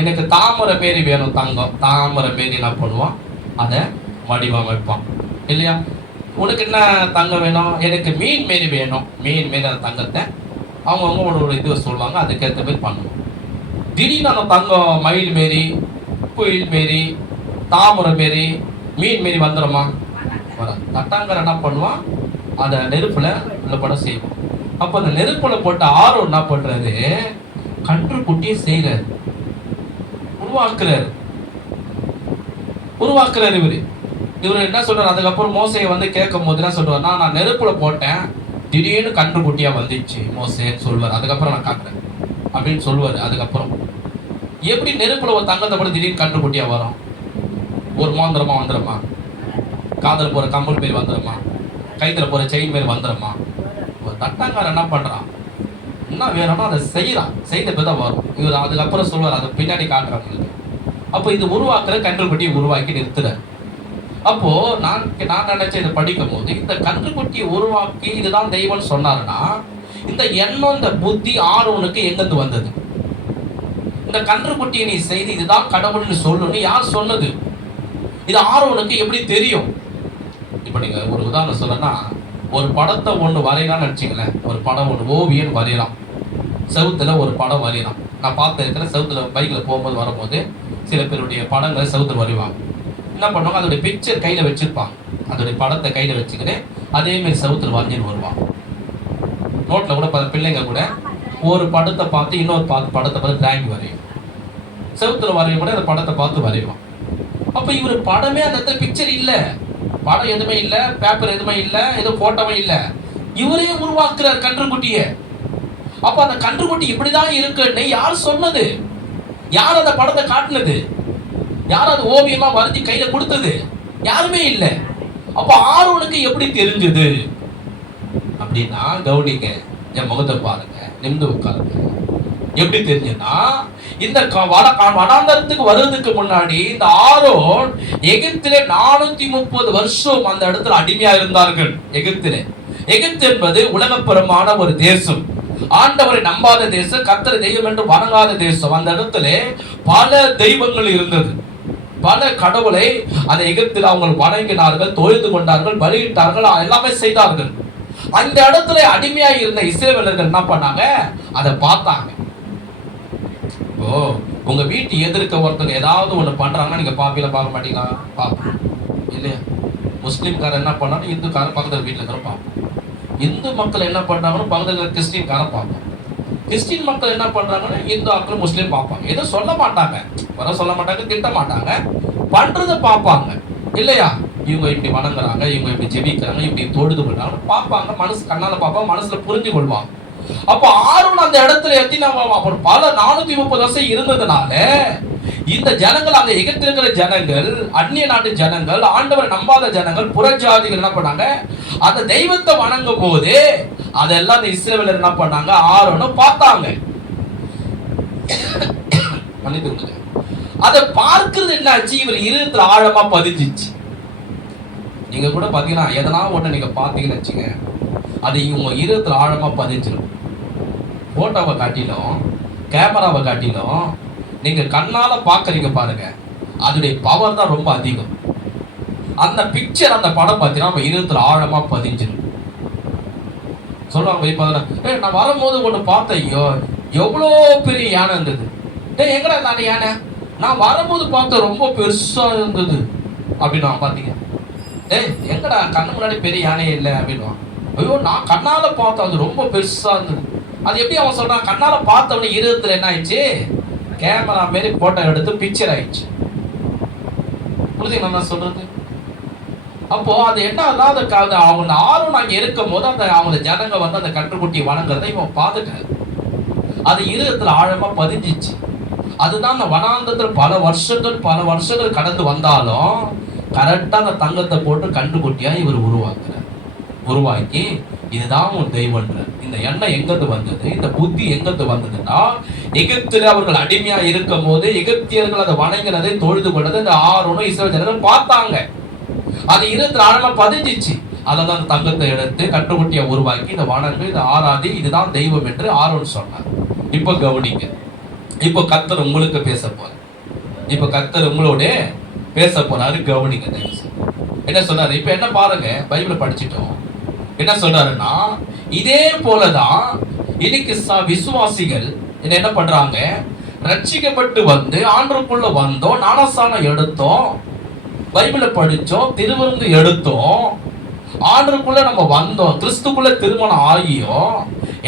எனக்கு தாமரை மாரி வேணும் தங்கம், தாமரை மாரி என்ன பண்ணுவான், அதை வடிவமைப்பான் இல்லையா? உனக்கு என்ன தங்கம் வேணும், எனக்கு மீன் மாரி வேணும், மீன் மாரி அந்த தங்கத்தை அவங்கவுங்க ஒரு இது சொல்லுவாங்க, அதுக்கேற்ற மாதிரி பண்ணுவோம். திடீர்னு அந்த தங்கம் மயில் மாரி, குயில் மாரி, தாமரை மாரி, மீன் மாரி வந்துடுமா? வர. தட்டாங்கரை என்ன பண்ணுவான், அதை நெருப்புல உள்ள படம் செய்வோம். அப்ப அந்த நெருப்புல போட்ட ஆரோன் என்ன பண்றாரு, கன்றுக்குட்டியை செய்யறாரு, உருவாக்குறாரு. இவரு என்ன சொல்றாரு, அதுக்கப்புறம் மோசையை வந்து கேட்கும் போது என்ன சொல்றாரு, நான் நெருப்புல போட்டேன், திடீர்னு கன்றுக்குட்டியா வந்துச்சு மோசேன்னு சொல்வார். அதுக்கப்புறம் நான் காட்டுறேன் அப்படின்னு சொல்லுவாரு. அதுக்கப்புறம் எப்படி நெருப்புல ஒரு தங்கத்தை போட திடீர்னு கன்றுக்குட்டியா வரும்? ஒரு மோந்திரமா வந்துடுமா, காதல போற கம்பல் மாரி வந்துடுமா, கைத்துல போற செயின் மாரி வந்துடுமா? ஒரு தட்டாங்காரன் என்ன பண்றான், என்ன வேணும்னா அதை செய்யறான், செய்த பிறகு வரும். இவர் அதுக்கப்புறம் சொல்லுவார், அதை பின்னாடி காட்டுறவங்களுக்கு. அப்போ இது உருவாக்குற கன்றுக்குட்டியை உருவாக்கி நிறுத்துற. அப்போ நான் நினைச்ச இதை படிக்கும் போது, இந்த கன்றுக்குட்டியை உருவாக்கி இதுதான் தெய்வம்னு சொன்னாருன்னா, இந்த எண்ணம், இந்த புத்தி ஆரோனுக்கு எங்கிருந்து வந்தது? இந்த கன்றுக்குட்டியை நீ செய்து இதுதான் கடவுள்னு சொல்லணும்னு யார் சொன்னது? இது ஆரோனுக்கு எப்படி தெரியும்? இப்ப நீங்க ஒரு உதாரணம் சொல்லனா, ஒரு படத்தை ஒண்ணு வரையலாம்னு நினைச்சீங்களேன். ஒரு படம் ஒண்ணு ஓவியம் வரையலாம், செவுத்துல ஒரு படம் வரையலாம். நான் பார்த்து இருக்கிற செவுத்துல பைக்ல போகும்போது வரும்போது சில பேருடைய படங்களை செவுத்துல வரைவாங்க. என்ன பண்ணுவாங்க, அதோடைய பிக்சர் கையில வச்சிருப்பாங்க. அதோடைய படத்தை கையில வச்சுக்கிட்டு அதே மாதிரி செவுத்துல வரைஞ்சின்னு வருவாங்க. நோட்ல கூட பிள்ளைங்க கூட ஒரு படத்தை பார்த்து இன்னொரு படத்தை பார்த்து டிராயிங் வரையும். செவுத்துல வரையும் கூட அந்த படத்தை பார்த்து வரைவான். அப்ப இவரு படமே அந்த இடத்துல பிக்சர் இல்ல, படம் எதுவுமே இல்ல, பேப்பர் எதுவுமே இல்ல, எதுவும் போட்டோவே இல்ல. இவரே உருவாக்குறார் கன்றுக்குட்டிய. அப்ப அந்த கன்றுக்குட்டி இப்படிதான் இருக்குன்னு யார் சொன்னது? யார் அந்த படத்தை காட்டினது? யார் அது ஓவியமா வரைஞ்சி கையில கொடுத்தது? யாருமே இல்ல. அப்ப ஆரோனுக்கு எப்படி தெரிஞ்சது அப்படின்னா, கவுனிங்க, என் முகத்தை பாருங்க, நிமிந்து உட்காருங்க. எப்படி தெரிஞ்சுன்னா, இந்த வனாந்தரத்துக்கு வருவதற்கு முன்னாடி இந்த ஆரோன் எகிப்திலே 430 வருஷம் அந்த இடத்துல அடிமையா இருந்தார்கள். எகிப்திலே, எகிப்து என்பது உலகப்புறமான ஒரு தேசம், ஆண்டவரை நம்பாத தேசம், கர்த்தரை தெய்வம் என்று வணங்காத தேசம். அந்த இடத்துல பல தெய்வங்கள் இருந்தது, பல கடவுளை அந்த எகிப்தில் அவங்க வணங்கினார்கள், தொழுது கொண்டார்கள், பலியிட்டார்கள், எல்லாமே செய்தார்கள். அந்த இடத்துல அடிமையா இருந்த இஸ்ரவேலர்கள் என்ன பண்ணாங்க, அதை பார்த்தாங்க. இப்போ உங்க வீட்டு எதிர்க்க ஒருத்தர் ஏதாவது ஒண்ணு பண்றாங்கன்னா நீங்க பாப்பீங்களா, பார்க்க மாட்டீங்களா? பார்ப்போம் இல்லையா? முஸ்லீம்காரன் என்ன பண்ணாலும் இந்துக்காரன் பக்கத்துல வீட்டுல இருக்கிற பார்ப்போம். இந்து மக்கள் என்ன பண்றாங்கன்னு பக்கத்துல கிறிஸ்டின்காரன் பார்ப்போம். கிறிஸ்டின் மக்கள் என்ன பண்றாங்கன்னா இந்து ஆக்கள் முஸ்லீம் பார்ப்பாங்க. எதுவும் சொல்ல மாட்டாங்க, வர சொல்ல மாட்டாங்க, திட்ட மாட்டாங்க, பண்றதை பார்ப்பாங்க இல்லையா? இவங்க இப்படி வணங்குறாங்க, இவங்க இப்படி ஜெபிக்கிறாங்க, இப்படி தொழுது கொள்றாங்க பார்ப்பாங்க, மனசு கண்ணால பார்ப்பாங்க, மனசுல புரிஞ்சு கொள்வாங்க. அப்ப ஆரோன் அந்த இடத்துல பல 430 வருஷம் இருந்ததுனால இந்த ஜனங்கள், அந்த எகிப்தில் இருக்கிற ஜனங்கள், அந்நிய நாட்டு ஜனங்கள், ஆண்டவரை நம்பாத ஜனங்கள், புறஜாதிகள் என்ன பண்ணாங்க, அந்த தெய்வத்தை வணங்கும் போது அதெல்லாம் அந்த இஸ்ரவேலர் என்ன பண்ணாங்க, ஆரோனும் பார்த்தாங்க. அதை பார்க்கிறது என்னாச்சு, இவர் இருதயத்துல ஆழமா பதிஞ்சிச்சு. நீங்க கூட பாத்தீங்கன்னா எதனா ஒண்ணு நீங்க பாத்தீங்கன்னு வச்சுங்க, அது உங்க இருதயத்துல ஆழமா பதிஞ்சிடும். போட்டோவை காட்டிலும் கேமராவை காட்டிலும் நீங்க கண்ணால பாக்குறீங்க பாருங்க, அதோடைய பவர் தான் ரொம்ப அதிகம். அந்த பிக்சர், அந்த படம் பார்த்தீங்கன்னா நம்ம இருதயத்துல ஆழமா பதிஞ்சிடும். சொல்லுவாங்க இப்ப நான் வரும்போது ஒண்ணு பார்த்தேன், ஐயோ எவ்வளோ பெரிய யானை இருந்தது. எங்கடா அந்த யானை, நான் வரும்போது பார்த்த ரொம்ப பெருசா இருந்தது அப்படின்னு பாத்தீங்க. எங்கடா கண்ணு முன்னாடி பெரிய யானையே இல்லை அப்படின்னு. ஐயோ நான் கண்ணால பார்த்தேன், அது ரொம்ப பெருசா இருந்தது. அது எப்படி அவன் சொல்றான், கண்ணால பார்த்தவனே இருதயத்துல என்ன ஆயிடுச்சு, கேமரா மாரி போட்டோ எடுத்து பிக்சர் ஆயிடுச்சு. புரியுதுங்களா நான் சொல்றது? அப்போ அது என்ன இல்லாத அவங்க ஆர்வம் அங்க இருக்கும் போது அந்த அவங்க ஜனங்க வந்து அந்த கன்றுக்குட்டியை வணங்குறதை இவன் பார்த்துட்டாரு. அது இருதயத்துல ஆழமா பதிஞ்சிச்சு. அதுதான் அந்த வனாந்தரத்துல பல வருஷங்கள் கடந்து வந்தாலும் கரெக்டா அந்த தங்கத்தை போட்டு கன்றுக்குட்டியா இவர் உருவாக்கி இதுதான் உன் தெய்வம்ன்ற இந்த எண்ணம் எங்கிருந்து வந்தது, இந்த புத்தி எங்கிருந்து வந்ததுன்னா, எகிப்தில் அவர்கள் அடிமையா இருக்கும் போது எகிப்தியர்கள் அதை வணங்கினதை, தொழுது கொண்டதை இந்த ஆரோனும் இஸ்ரவேல் ஜனங்கள் பார்த்தாங்க. அது இருதயத்துல ஆழமா பதிஞ்சிச்சு. அதான் அந்த தங்கத்தை எடுத்து கன்றுக்குட்டியை உருவாக்கி இந்த வணங்கு, இந்த ஆராதி, இதுதான் தெய்வம் என்று ஆரோன் சொன்னார். இப்ப கவனிங்க, இப்ப கர்த்தர் உங்களுக்கு பேச போறார். இப்ப கர்த்தர் உங்களோட பேச போறாரு, கவனிங்க. என்ன சொன்னாரு? இப்ப என்ன பாருங்க, பைபிளை படிச்சிட்டோம். என்ன சொல்றாருன்னா, இதே போலதான் இன்னைக்கு விசுவாசிகள் என்ன பண்றாங்க, ரட்சிக்கப்பட்டு வந்து ஆண்டவருக்குள்ள வந்தோம், ஞானஸ்நானம் எடுத்தோம், பைபிளை படிச்சோம், திருவிருந்து எடுத்தோம், ஆண்டவருக்குள்ள நம்ம வந்தோம், கிறிஸ்துக்குள்ள திருமணம் ஆகியும்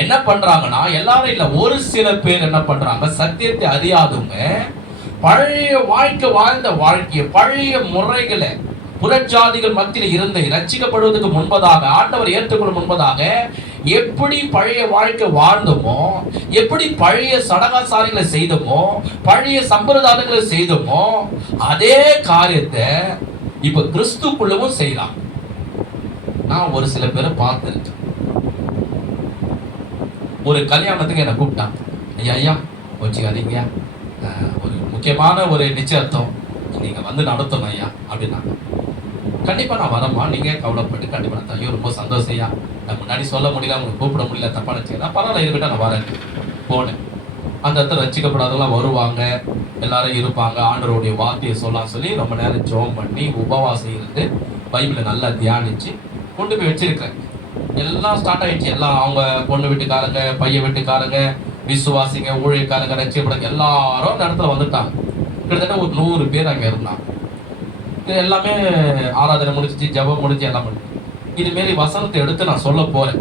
என்ன பண்றாங்கன்னா, எல்லாரும் இல்ல, ஒரு சில பேர் என்ன பண்றாங்க, சத்தியத்தை அறியாதவங்க பழைய வாழ்க்கை வாழ்ந்த வாழ்க்கையை, பழைய முறைகளை, புறஜாதிகள் மத்தியில் இருந்த ரட்சிக்கப்படுவதற்கு முன்பதாக, ஆண்டவர் ஏற்றுக்கொள்ளும் முன்பதாக எப்படி பழைய வாழ்க்கை வாழ்ந்தோமோ, எப்படி பழைய சடங்காச்சாரங்களை செய்தோமோ, பழைய சம்பிரதாயங்களை செய்தோமோ, அதே காரியத்தை இப்ப கிறிஸ்துக்குள்ளவும் செய்யலாம். நான் ஒரு சில பேரை பார்த்திருக்கேன். ஒரு கல்யாணத்துக்கு என்னை கூப்பிட்டாங்க. ஐயா வச்சுக்காதீங்க, ஒரு முக்கியமான ஒரு நிச்சயத்தம் நீங்க வந்து நடத்தணும் ஐயா அப்படின்னாங்க. கண்டிப்பா நான் வரமா, நீங்க கவலைப்பட்டு கண்டிப்பா நான் ஐயோ ரொம்ப சந்தோஷம் ஐயா, நான் முன்னாடி சொல்ல முடியல, உங்களுக்கு கூப்பிட முடியல, தப்பா நினைச்சீங்கன்னா பரவாயில்ல, இருக்கட்டும் நான் வரேன் போனேன். அந்த இடத்துல ரட்சிக்கப்படாதவங்களாம் வருவாங்க, எல்லாரும் இருப்பாங்க. ஆண்டவருடைய வார்த்தையை சொல்லி ரொம்ப நேரம் ஜெபம் பண்ணி உபவாசம் இருந்து பைபிளை நல்லா தியானிச்சு கொண்டு போய் வச்சிருக்கிறேன். எல்லாம் ஸ்டார்ட் ஆயிடுச்சு. எல்லாம் அவங்க பொண்ணு வீட்டுக்காரங்க, பையன் வீட்டுக்காரங்க, விசுவாசிங்க, ஊழியக்காரங்க, ரட்சிக்கப்படாத எல்லாரும் அந்த இடத்துல வந்துட்டாங்க. கிட்டத்தட்ட ஒரு 100 பேர் அங்கே இருந்தாங்க. இது எல்லாமே ஆராதனை முடிஞ்சிச்சு, ஜெபம் முடிஞ்சு எல்லாம் முடிஞ்சு. இதுமாரி வசனத்தை எடுத்து நான் சொல்ல போறேன்.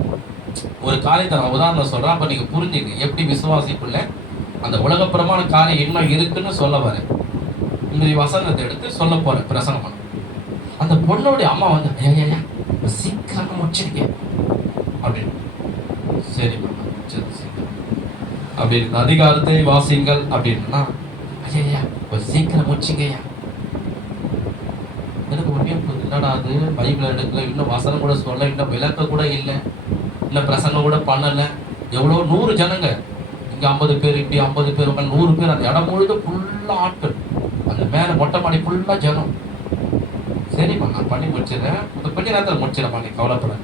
ஒரு காரியத்தை நான் உதாரணம் சொல்றேன், அப்ப நீங்க புரிஞ்சுங்க எப்படி விசுவாசிக்குள்ள அந்த உலகப்புறமான காரியம் இன்னும் இருக்குன்னு சொல்ல வரேன். இந்த வசனத்தை எடுத்து சொல்ல போறேன் பிரசங்கம். அந்த பொண்ணுடைய அம்மா வந்து ஐயா சீக்கிரமா முடிச்சிருக்க அப்படின்னு. சரி அப்படின்னு அதிகாரத்தை வாசிங்கள் அப்படின்னா, ஐயா சீக்கிரம் முடிச்சிங்கய்யா. எனக்கு ஒன்றே என்னடா அது, பைபிள் எடுக்கல, இன்னும் வசனம் கூட சொல்ல, இன்னும் விளக்க கூட இல்லை, இன்னும் பிரசங்கம் கூட பண்ணல. எவ்வளோ 100 ஜனங்க, இங்க 50 பேர், இப்படி 50 பேர், 100 பேர். அந்த இடம் முழுது ஃபுல்லா ஆட்கள், அந்த மேல மொட்டை மாடி ஃபுல்லா ஜனம். சரிம்மா நான் பண்ணி முடிச்சிடறேன், கொஞ்ச நேரத்தில் முடிச்சிடமா, நீ கவலைப்பட.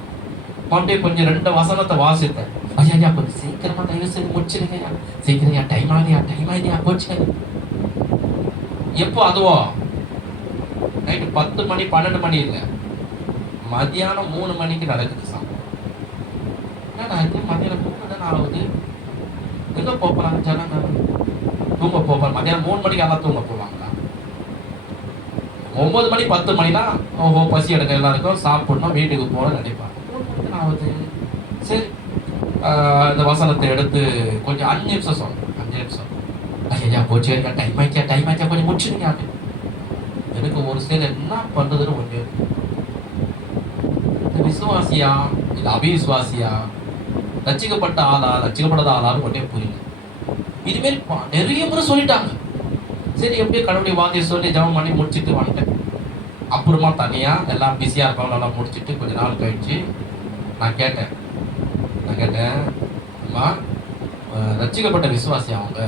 அப்படியே கொஞ்சம் 2 வசனத்தை வாசித்தேன். ஐயா கொஞ்சம் சீக்கிரமா தயவு செய்து முடிச்சிருங்கய்யா, சீக்கிரம் டைம் ஆகுதியா போச்சு. எப்போ அதுவோ நைட்டு 10 மணி 12 மணி இல்லை, மதியானம் 3 மணிக்கு நடக்குது சாமி. மதியானம் 3 தானே ஆகுது, எங்க போறாங்க ஜனங்க, தூங்க போப்பாங்க. மதியானம் 3 மணிக்கு எல்லாம் தூங்க போவாங்களா? 9 மணி 10 மணினா ஓஹோ பசி எடுக்க எல்லாருக்கும் சாப்பிடணும், வீட்டுக்கு போக நினைப்பாங்க. 3 மணிக்கு ஆகுது. சரி இந்த வசனத்தை எடுத்து கொஞ்சம் 5 நிமிஷம் சொன்னேன். 5 நிமிஷம் ஐயா போச்சு, டைம் ஆச்சா கொஞ்சம் முடிச்சுருங்க அப்படின்னு. எனக்கு ஒரு சில என்ன பண்றதுன்னு ஒண்ணு, விசுவாசியா இல்ல அவிசுவாசியா, ரட்சிக்கப்பட்ட ஆளா ரட்சிக்கப்படாத ஆளான்னு ஒன்னே புரியல. இனிமேல் நிறைய முறை சொல்லிட்டாங்க. சரி எப்படியோ கடவுளுடைய வார்த்தையை சொல்லி ஜெபம் பண்ணி முடிச்சுட்டு வந்துட்டேன். அப்புறமா தனியா எல்லாம் பிஸியா இருக்கவங்க எல்லாம் முடிச்சுட்டு கொஞ்ச நாள் கழிச்சு நான் கேட்டேன், அம்மா ரட்சிக்கப்பட்ட விசுவாசி அவங்க?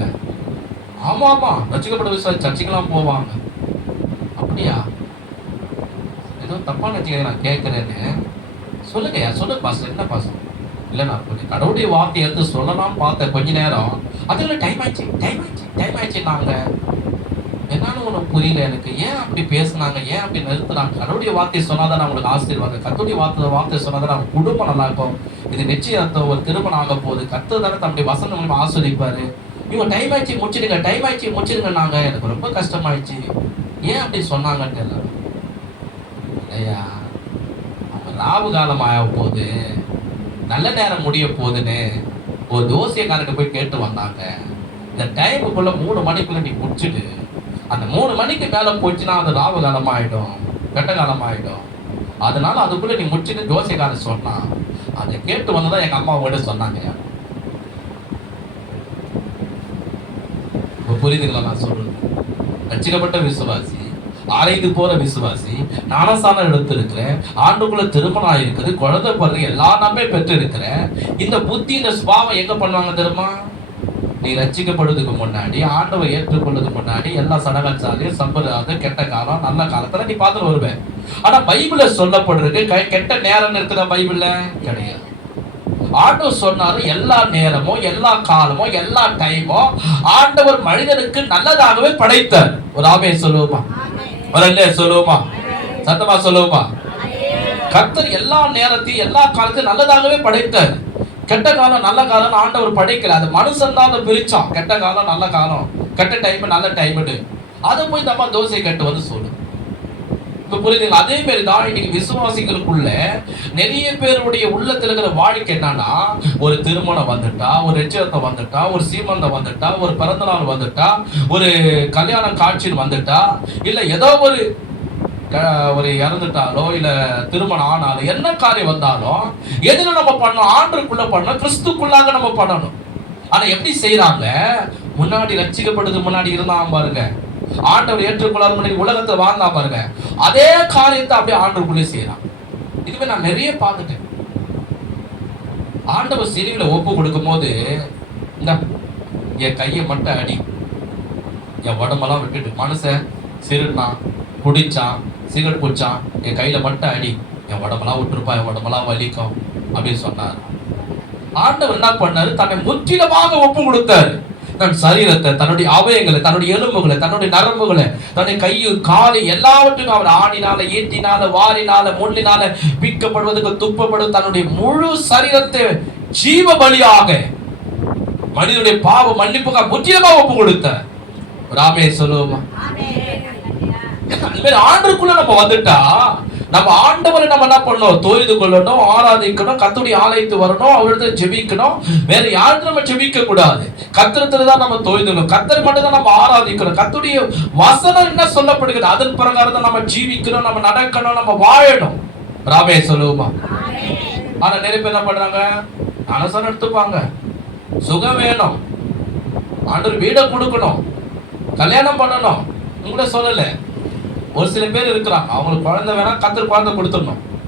ஆமா ரட்சிக்கப்பட்ட விசுவாசி, சர்ச்சைக்கெல்லாம் போவாங்க. அப்படியா? ஏதோ தப்பா நினைச்சுக்க நான் கேட்கிறேன்னு. சொல்லுங்க பாஸ்டர், என்ன பாஸ்டர்? இல்லை நான் கொஞ்சம் கடவுளுடைய வார்த்தையை எடுத்து சொல்லலாம் பார்த்தேன் கொஞ்ச நேரம். அதுல டைம் ஆயிடுச்சுன்னாங்க. என்னன்னு ஒன்றும் புரியல எனக்கு. ஏன் அப்படி பேசுனாங்க, ஏன் அப்படி நிறுத்துனாங்க? கடவுளுடைய வார்த்தையை சொன்னாதான் அவங்களுக்கு ஆசீர்வாதம், கர்த்தருடைய வார்த்தையை சொன்னாதான் அவங்க குடும்பம் நல்லா இருக்கும், இது நிச்சயத்தை ஒரு திருமணம் ஆக போகுது, கர்த்தர் தானே தன்னுடைய வசனம் மூலமா ஆஸ்வதிப்பாரு. இவங்க டைம் ஆயிடுச்சு முடிச்சிடுங்கன்னாங்க. எனக்கு ரொம்ப கஷ்டமாயிடுச்சு. ஏன் அப்படி சொன்னாங்கன்னு தெரியல. ஐயா அவங்க ராவு காலம் ஆக போகுது, நல்ல நேரம் முடிய போகுதுன்னு ஒரு தோசைக்காரங்க போய் கேட்டு வந்தாங்க. இந்த டைமுக்குள்ள 3 மணிக்குள்ள நீ முடிச்சுட்டு, அந்த 3 மணிக்கு மேல போச்சுன்னா அது ராவு காலம் ஆயிடும், கெட்ட காலம் ஆயிடும். அதனால அதுக்குள்ள நீ முடிச்சுட்டு தோசைக்காரன் சொன்னா, அதை கேட்டு வந்ததான் எங்க அம்மா விட சொன்னாங்க. புரியுதுங்களா நான் சொல்றது? ரட்சிக்கப்பட்ட விசுவாசி, ஆராய்ந்து போற விசுவாசி, ஞானஸ்தானம் எடுத்திருக்கிறேன், ஆண்டுக்குள்ள திருமணம் ஆயிருக்குது, குழந்தை பிறகு எல்லா நம்பே பெற்று இருக்கிறேன். இந்த புத்தி இந்த சுபாவம் எங்க பண்ணுவாங்க தெரியுமா? நீ ரட்சிக்கப்படுறதுக்கு முன்னாடி, ஆண்டவை ஏற்றுக்கொள்றதுக்கு முன்னாடி எல்லா சடங்காச்சாலையும் சம்பிரதாயம் கெட்ட காலம் நல்ல காலத்துல நீ பார்த்துட்டு வருவேன். ஆனா பைபிள்ல சொல்லப்படுறதுக்கு கெட்ட நேரம் இருக்குதா? பைபிள்ல கிடையாது. ஆண்டவர் சொன்னாரு எல்லா நேரமும் எல்லா காலமும் எல்லா டைமும் ஆண்டவர் மனிதனுக்கு நல்லதாகவே படைத்தார். ஒரு ஆமே சொல்லுவோமா? சொல்லுவோமா? சத்தமா சொல்லுவோமா? கர்த்தர் எல்லா நேரத்தையும் எல்லா காலத்தையும் நல்லதாகவே படைத்தார். கெட்ட காலம் நல்ல காலம் ஆண்டவர் படைக்கல, அது மனுஷன் தான் அதை பிரிச்சான். கெட்ட காலம் நல்ல காலம், கெட்ட டைம் நல்ல டைம்னு. அதை போய் நம்ம தோசை கட்டு வந்து சொல்லு. புரியுதுங்களா? அதே மாதிரி தான் இன்னைக்கு விசுவாசிகளுக்குள்ள நிறைய பேருடைய உள்ளத்துல இருக்கிற வாழ்க்கை என்னன்னா, ஒரு திருமணம் வந்துட்டா, ஒரு நிச்சயத்தம் வந்துட்டா, ஒரு சீமந்தம் வந்துட்டா, ஒரு பிறந்த நாள் வந்துட்டா, ஒரு கல்யாண காட்சின்னு வந்துட்டா, இல்ல ஏதோ ஒரு இறந்துட்டாலோ இல்ல திருமணம் ஆனாலும் என்ன காரியம் வந்தாலும் எதுல நம்ம பண்ணணும்? ஆண்டருக்குள்ள பண்ணணும், கிறிஸ்துக்குள்ளாக நம்ம பண்ணணும். ஆனா எப்படி செய்யறாங்க? முன்னாடி ரட்சிக்கப்படுறது முன்னாடி இருந்தான் பாருங்க, ஆண்டவர் ஏற்றுக்கொள்ளாத முன்னாடி உலகத்தை வாழ்ந்தா பாருங்க, அதே காரியத்தை அப்படியே ஆண்டவருக்குள்ளே செய்யறான். இதுவே நான் நிறைய பார்த்துட்டேன். ஆண்டவர் சிலுவையில ஒப்பு கொடுக்கும் போது, இந்த என் கையை மட்டும் அடி, என் உடம்பெல்லாம் விட்டுட்டு, மனுஷன் சிறுனான், குடிச்சான், சிகரெட் குடிச்சான், என் கையில மட்டும் அடி, என் உடம்பெல்லாம் விட்டுருப்பா, என் உடம்பெல்லாம் வலிக்கும் அப்படின்னு சொன்னார். ஆண்டவர் என்ன பண்ணாரு? தன்னை முற்றிலுமாக ஒப்பு கொடுத்தாரு. தன் சரீரத்தை, தன்னுடைய அவயங்களை, தன்னுடைய எலும்புகளை, தன்னுடைய நரம்புகளை, தன்னுடைய கையு காலை எல்லாவற்றுக்கும் அவர் ஆணினால, ஈட்டினால, வாரினால, முள்ளினால பிக்கப்படுவதற்கு, துப்பப்படுவது, தன்னுடைய முழு சரீரத்தை ஜீவ பலியாக மனிதனுடைய பாவ மன்னிப்புக்காக முற்றிலுமாக ஒப்பு கொடுத்த ராமே சொல்லுவோமா? ஆண்டுக்குள்ள நம்ம வந்துட்டா நம்ம ஆண்டவரை நம்ம என்ன பண்ணணும்? தொழுது கொள்ளணும், ஆராதிக்கணும், கர்த்தருடைய ஆலயத்துக்கு வரணும், அவரிடத்துல ஜெபிக்கணும். வேற யாருக்கு நம்ம ஜெபிக்க கூடாது. கர்த்தரிடத்துல தான் நம்ம தொழுதணும், கர்த்தர் மட்டும் தான் நம்ம ஆராதிக்கணும். கர்த்தருடைய வசனம் என்ன சொல்லப்படுகிறது அதன் பிரகாரம் தான் நம்ம ஜீவிக்கணும், நம்ம நடக்கணும், நம்ம வாழணும். ராமே சொல்லுவோமா? ஆனா நிறைய பேர் என்ன பண்றாங்க? அனசனம் எடுத்துப்பாங்க, சுகம் வேணும், ஆண்டவர் வீடை கொடுக்கணும், கல்யாணம் பண்ணணும். உங்களை சொல்லல, ஒரு சில பேர் இருக்கிறாங்க அவங்களுக்கு குழந்தை வேணா கர்த்தர் குழந்தை கொடுத்துடணும்.